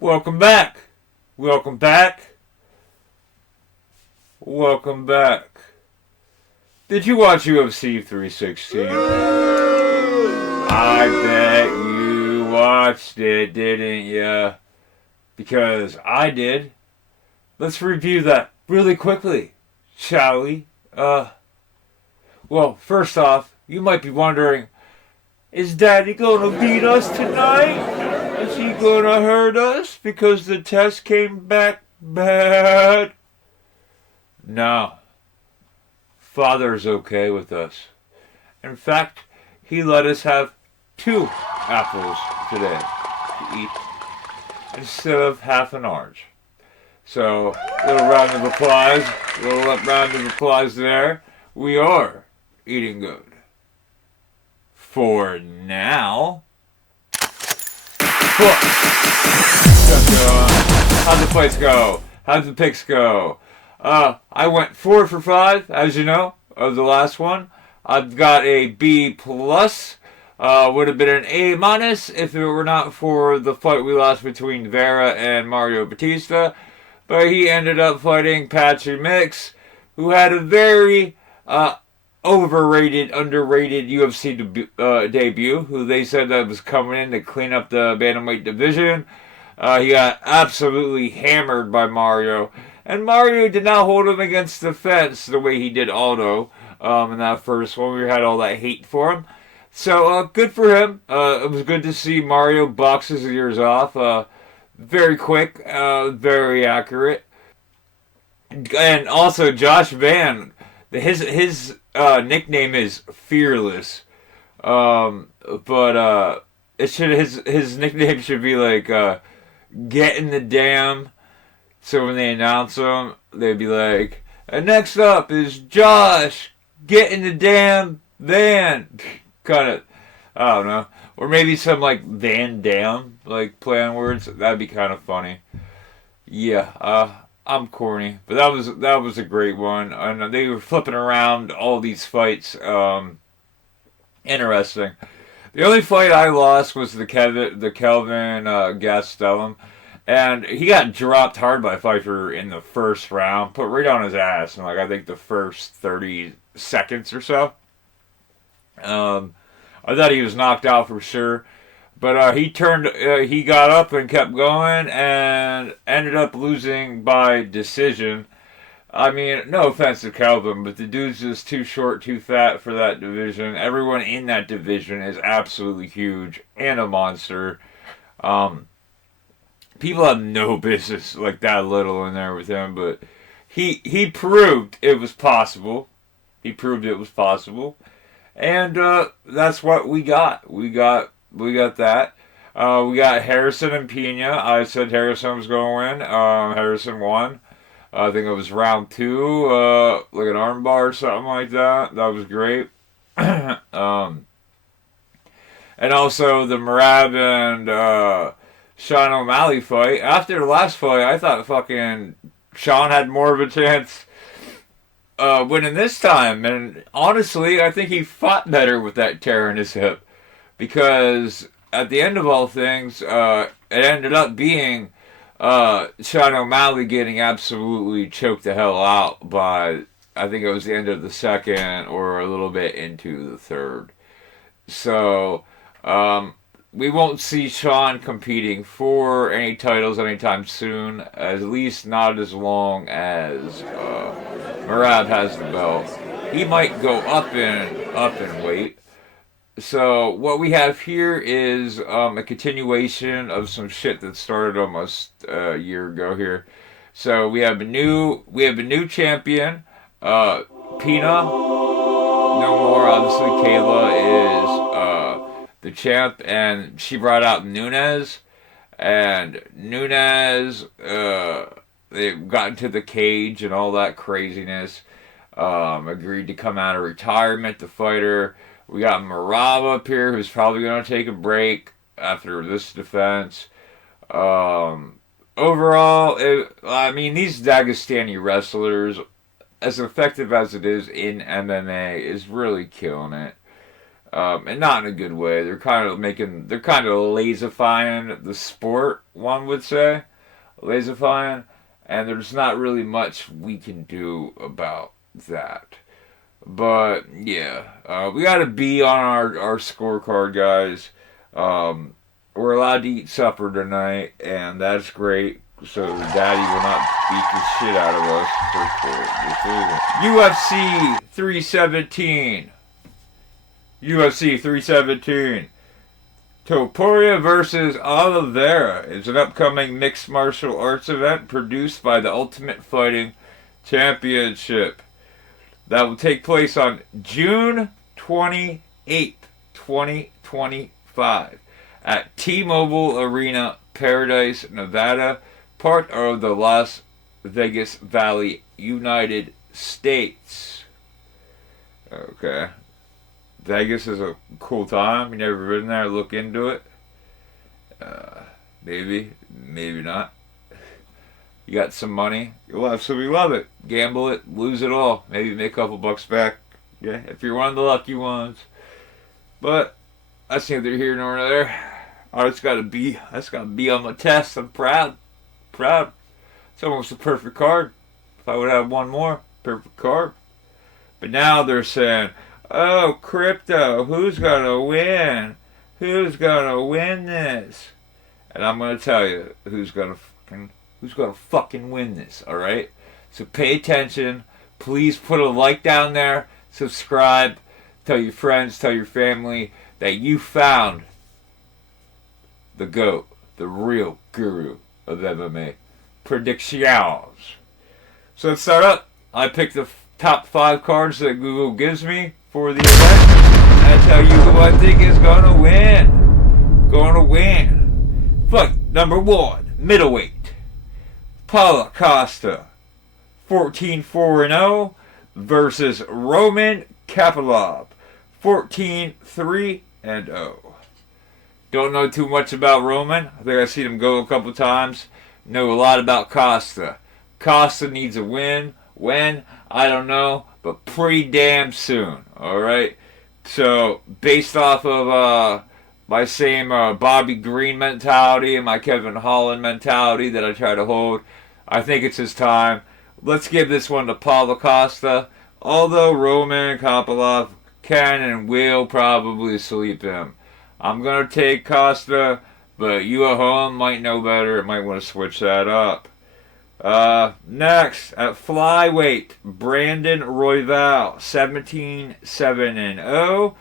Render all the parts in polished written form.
Welcome back. Welcome back. Welcome back. Did you watch UFC 316? I bet you watched it, didn't ya? Because I did. Let's review that really quickly, shall we? Well, first off, you might be wondering, is Daddy gonna beat us tonight? Is he gonna hurt us because the test came back bad? No. Father's okay with us. In fact, he let us have 2 apples today to eat instead of half an orange. So, little round of applause. Little round of applause there. We are eating good. For now. How'd the fights go? How'd the picks go? I went 4 for 5, as you know, of the last one. I've got a B plus. Would have been an A minus if it were not for the fight we lost between Vera and Mario Batista. But he ended up fighting Patrick Mix, who had a very overrated, underrated UFC debut, who they said that was coming in to clean up the bantamweight division. He got absolutely hammered by Mario. And Mario did not hold him against the fence the way he did Aldo in that first one. We had all that hate for him. So, good for him. It was good to see Mario box his ears off. Very quick, very accurate. And also, Josh Van, his nickname is Fearless. But his nickname should be like, Get in the Dam. So when they announce him, they'd be like, and next up is Josh, get in the damn van. Kind of, I don't know. Or maybe some like Van Dam, like play on words. That'd be kind of funny. Yeah, I'm corny. But that was a great one. And they were flipping around all these fights. Interesting. The only fight I lost was the Kelvin Gastelum. And he got dropped hard by Pfeiffer in the first round, put right on his ass in I think the first 30 seconds or so. I thought he was knocked out for sure, but he got up and kept going and ended up losing by decision. I mean, no offense to Kelvin, but the dude's just too short, too fat for that division. Everyone in that division is absolutely huge and a monster. People have no business like that little in there with him, but he proved it was possible. He proved it was possible, and that's what we got. We got that. We got Harrison and Pena. I said Harrison was going to win. Harrison won. I think it was round 2, like an armbar or something like that. That was great. And also the Merab and Sean O'Malley fight. After the last fight, I thought fucking Sean had more of a chance winning this time. And honestly, I think he fought better with that tear in his hip. Because at the end of all things, it ended up being Sean O'Malley getting absolutely choked the hell out by, I think it was the end of the second or a little bit into the third. So, we won't see Sean competing for any titles anytime soon, at least not as long as Merab has the belt. He might go up in weight. So what we have here is a continuation of some shit that started almost a year ago here. So we have a new champion, Pina. No more, obviously. Kayla is the champ, and she brought out Nunes, and Nunes, they got into the cage and all that craziness, agreed to come out of retirement to fight her. We got Marab up here, who's probably going to take a break after this defense. Overall, these Dagestani wrestlers, as effective as it is in MMA, is really killing it. And not in a good way. They're kind of lazifying the sport, one would say. Lazifying. And there's not really much we can do about that. But, yeah. We got to be on our scorecard, guys. We're allowed to eat supper tonight, and that's great. So Daddy will not beat the shit out of us UFC 317. UFC 317. Topuria versus Oliveira is an upcoming mixed martial arts event produced by the Ultimate Fighting Championship that will take place on June 28th, 2025 at T-Mobile Arena, Paradise, Nevada, part of the Las Vegas Valley, United States. Okay. Vegas is a cool time. You never been there? Look into it. Maybe not. You got some money, you'll absolutely love it. Gamble it, lose it all. Maybe make a couple bucks back. Yeah, if you're one of the lucky ones. But that's neither here nor there. That's gotta be on my test. I'm proud. It's almost a perfect card. If I would have one more, perfect card. But now they're saying, oh, crypto, who's gonna win? Who's gonna win this? And I'm gonna tell you who's gonna fucking win this, alright? So pay attention. Please put a like down there. Subscribe. Tell your friends, tell your family that you found the GOAT, the real guru of MMA predictions. So let's start up. I picked the top 5 cards that Google gives me for the event. And I tell you who I think is gonna win. Fight number 1, middleweight. Paulo Costa, 14-4-0 versus Roman Kapilov, 14-3-0. Don't know too much about Roman. I think I've seen him go a couple times. Know a lot about Costa. Costa needs a win. When? I don't know, but pretty damn soon. Alright? So, based off of my same Bobby Green mentality and my Kevin Holland mentality that I try to hold, I think it's his time. Let's give this one to Paulo Costa. Although Roman Kapilov can and will probably sweep him. I'm going to take Costa, but you at home might know better. Might want to switch that up. Next, at flyweight, Brandon Royval, 17-7-0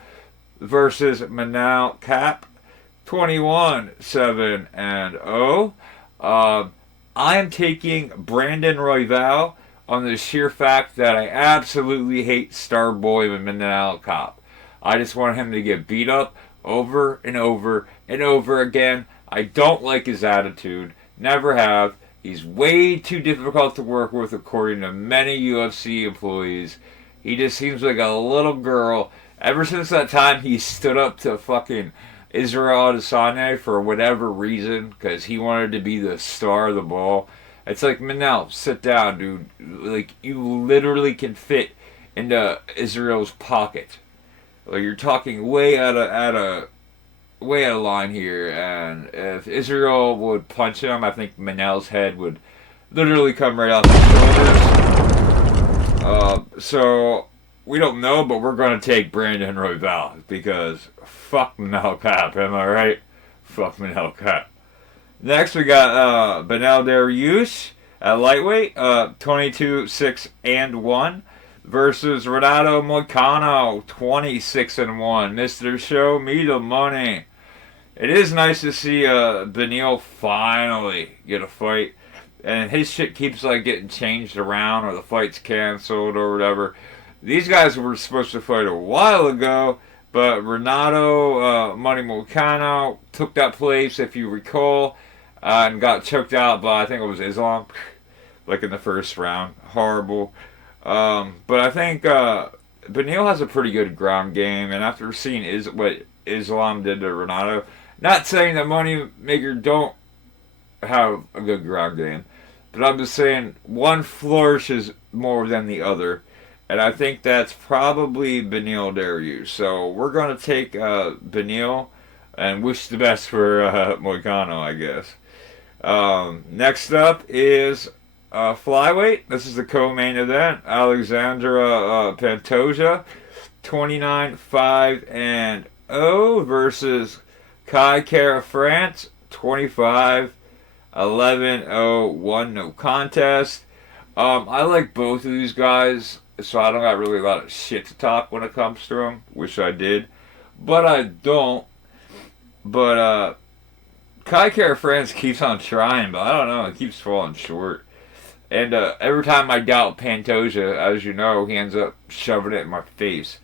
versus MANEL KAPE, 21-7-0. I am taking Brandon Royval on the sheer fact that I absolutely hate Starboy MANEL KAPE. I just want him to get beat up over and over and over again. I don't like his attitude. Never have. He's way too difficult to work with according to many UFC employees. He just seems like a little girl. Ever since that time he stood up to fucking Israel Adesanya for whatever reason, because he wanted to be the star of the ball. It's like, Manel, sit down, dude. Like, you literally can fit into Israel's pocket. Like, you're talking way out of line here. And if Israel would punch him, I think Manel's head would literally come right off his shoulders. So we don't know, but we're going to take Brandon Royval because fuck MANEL KAPE, am I right? Fuck MANEL KAPE. Next, we got Beneil Dariush at lightweight, 22-6-1 versus Renato Moicano, 26-1. Mr. Show Me the Money. It is nice to see Beneil finally get a fight, and his shit keeps like getting changed around, or the fight's canceled or whatever. These guys were supposed to fight a while ago, but Renato Money Moicano took that place, if you recall, and got choked out by, I think it was Islam, like in the first round. Horrible. But I think Beneil has a pretty good ground game, and after seeing what Islam did to Renato, not saying that Moneymaker don't have a good ground game, but I'm just saying one flourishes more than the other. And I think that's probably Beneil Dariush. So we're going to take Beneil and wish the best for Moicano, I guess. Next up is flyweight. This is the co-main event. Alexandra Pantoja, 29-5-0 versus Kai Kara France, 25-11-0, no contest. I like both of these guys, so I don't got really a lot of shit to talk when it comes to them. Wish I did, but I don't. But Kai Kara France keeps on trying, but I don't know. It keeps falling short. And every time I doubt Pantoja, as you know, he ends up shoving it in my face.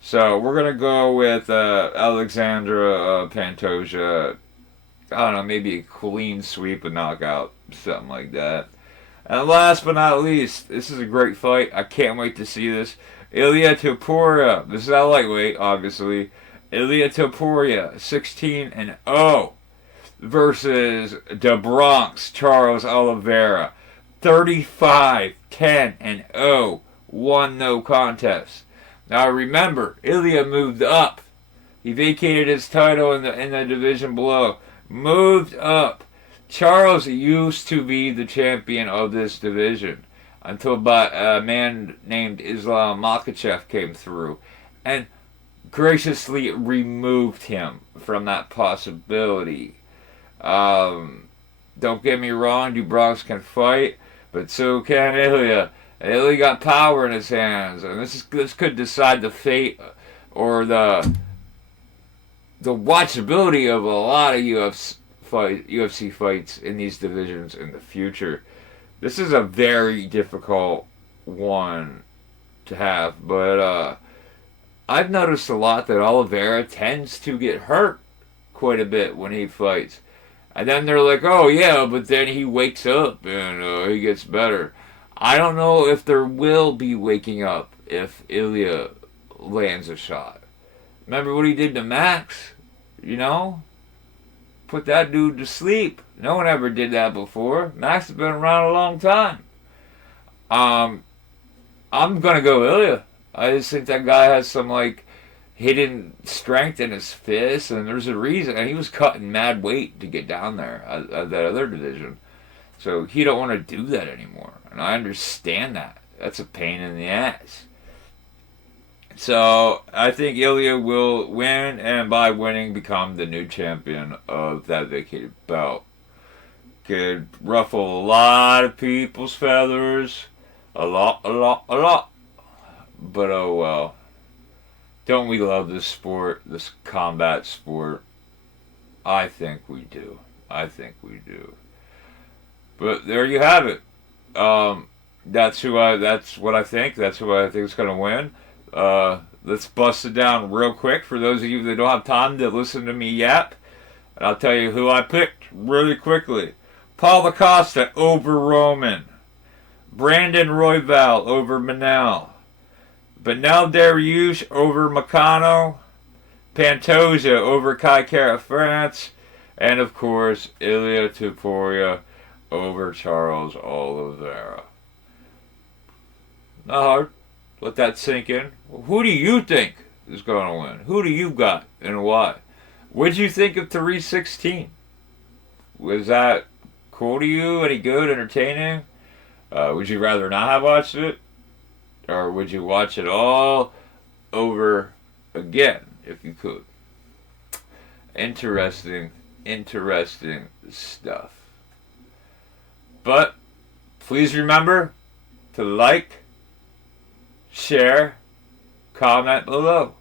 So we're going to go with Alexandra Pantoja. I don't know, maybe a clean sweep, a knockout, something like that. And last but not least, this is a great fight. I can't wait to see this. Ilia Topuria. This is a lightweight, obviously. Ilia Topuria, 16-0 versus the Bronx Charles Oliveira, 35-10-0, no contest. Now remember, Ilia moved up. He vacated his title in the division below. Moved up. Charles used to be the champion of this division until a man named Islam Makhachev came through and graciously removed him from that possibility. Don't get me wrong, Bronx can fight, but so can Ilia. Ilia got power in his hands, and this could decide the fate or the watchability of a lot of UFC fights in these divisions in the future. This is a very difficult one to have, but I've noticed a lot that Oliveira tends to get hurt quite a bit when he fights. And then they're like, oh yeah, but then he wakes up and he gets better. I don't know if there will be waking up if Ilia lands a shot. Remember what he did to Max? You know? Put that dude to sleep. No one ever did that before. Max has been around a long time. I'm gonna go Ilia. I just think that guy has some hidden strength in his fists, and there's a reason. And he was cutting mad weight to get down there at that other division. So he don't want to do that anymore. And I understand that. That's a pain in the ass. So I think Ilia will win, and by winning, become the new champion of that vacated belt. Could ruffle a lot of people's feathers. A lot. But oh well. Don't we love this sport, this combat sport? I think we do. But there you have it. That's what I think. That's who I think is going to win. Let's bust it down real quick for those of you that don't have time to listen to me yap. And I'll tell you who I picked really quickly. Paulo Costa over Roman. Brandon Royval over Manel. Beneil Dariush over Moicano. Pantoja over Kai Kara France. And of course, Ilia Topuria over Charles Oliveira. Not hard. Let that sink in. Who do you think is going to win? Who do you got and why? What did you think of 316? Was that cool to you? Any good? Entertaining? Would you rather not have watched it? Or would you watch it all over again if you could? Interesting stuff. But please remember to like, share, comment below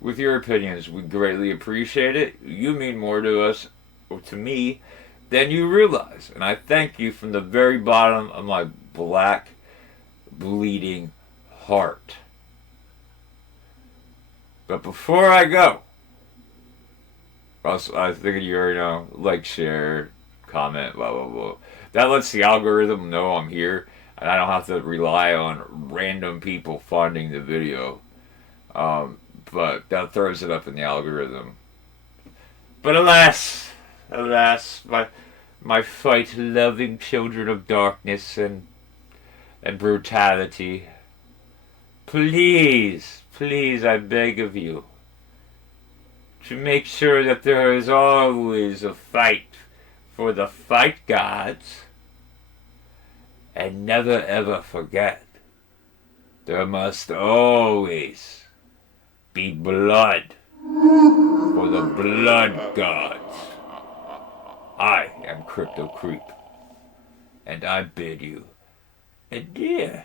with your opinions. We greatly appreciate it. You mean more to us, or to me, than you realize. And I thank you from the very bottom of my black, bleeding heart. But before I go, I think you already know, like, share, comment, blah, blah, blah. That lets the algorithm know I'm here, and I don't have to rely on random people funding the video. But that throws it up in the algorithm. But alas, my fight-loving children of darkness and brutality, please, please, I beg of you, to make sure that there is always a fight for the fight gods, and never ever forget, there must always be blood for the blood gods. I am Crypto Creep, and I bid you adieu.